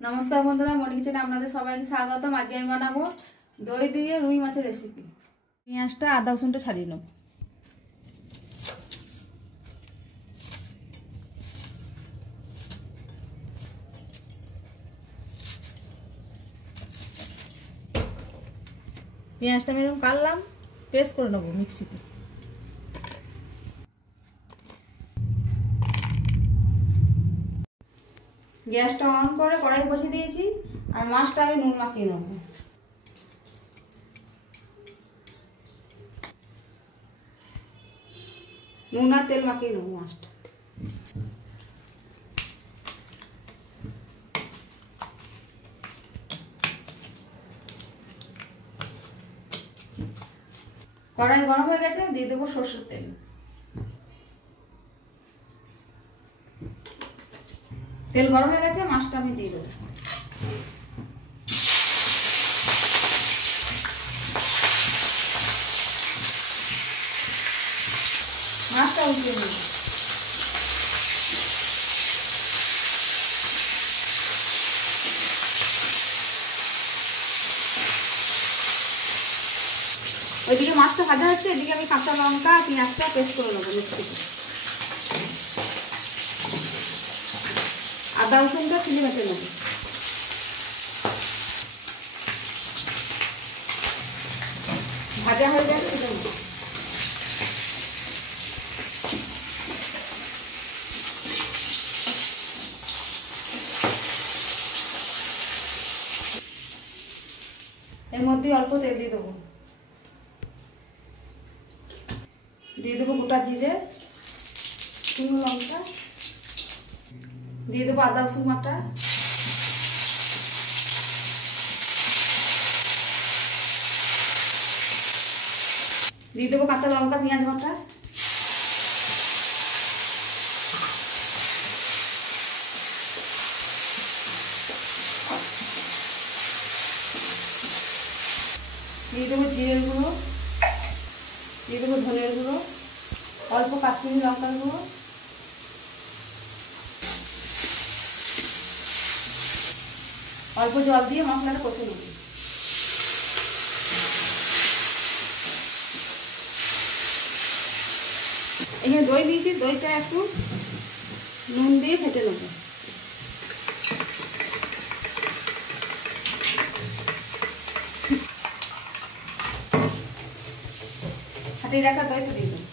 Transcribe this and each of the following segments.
नमस्कार बंधुरा मनी किचेने आपनादेर सबाइके स्वागतम। आज आमि बानाबो दई दिए रुई माछेर रेसिपि। पेঁয়াজটা आदा रसुनটা ছাড়িয়ে নেব। পেঁয়াজটা আমি এরকম কাটলাম, পেস্ট করে নেব মিক্সিতে। গ্যাসটা অন করে কড়াই বসিয়ে দিয়েছি আর মাছটা আমি নুন মাখিয়ে নেব। নুন আর তেল মাখিয়ে নেব মাছটা। কড়াই গরম হয়ে গেছে, দিয়ে দেবো সরষের তেল। তেল গরম হয়ে গেছে, মাছটা আমি দিয়ে দেবো। মাছটা উঠিয়ে দেবো। ওইদিকে মাছটা ভাজা হচ্ছে, এদিকে আমি কাঁচা লঙ্কা পেঁয়াজটা পেস্ট করে নেবো মিক্সিতে। আদা রসুনটা চিনি বেটে নেব। ভাজা হয়ে গেছে, এর মধ্যে অল্প তেল দিয়ে দেবো। দিয়ে দেবো গোটা জিরে, শুকনো লঙ্কা, দিয়ে দেবো আদা রসুন বাটা, দিয়ে দেবো কাঁচা লঙ্কা পেঁয়াজ বাটা, দিয়ে দেবো জিরের গুঁড়ো, দিয়ে দেবো ধনের গুঁড়ো, অল্প কাশ্মীরি লঙ্কার গুঁড়ো, অল্প জল দিয়ে মশলাটা কষে নেব। এখানে দই দিয়েছি, দইটা একটু নুন দিয়ে ফেটে নেব। হাতে রাখা দইটা দিয়ে দেব।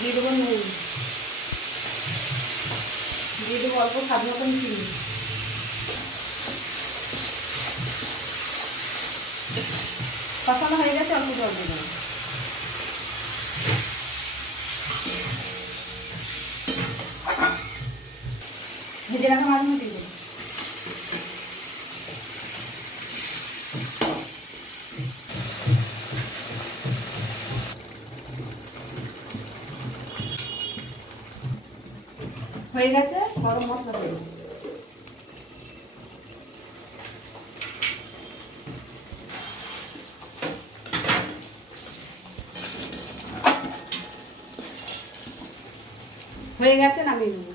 দিয়ে দেবো নুন, দিয়ে দেবো অল্প স্বাদ মতন চিনি। কষানো হয়ে গেছে, অল্প জল দিয়ে দেবো। ভেজে রাখা মাছগুলো দিয়ে দেবো। হয়ে গেছে, গরম মশলা দেবো। হয়ে গেছে, নামিয়ে নেব।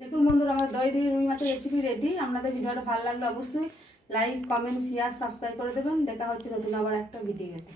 দেখুন বন্ধুরা, আমার দই দিয়ে রুই মাছের রেসিপি রেডি। আপনাদের ভিডিওটা ভালো লাগলে অবশ্যই লাইক, কমেন্ট, শেয়ার, সাবস্ক্রাইব করে দেবেন। দেখা হচ্ছে নতুন আবার একটা ভিডিওতে।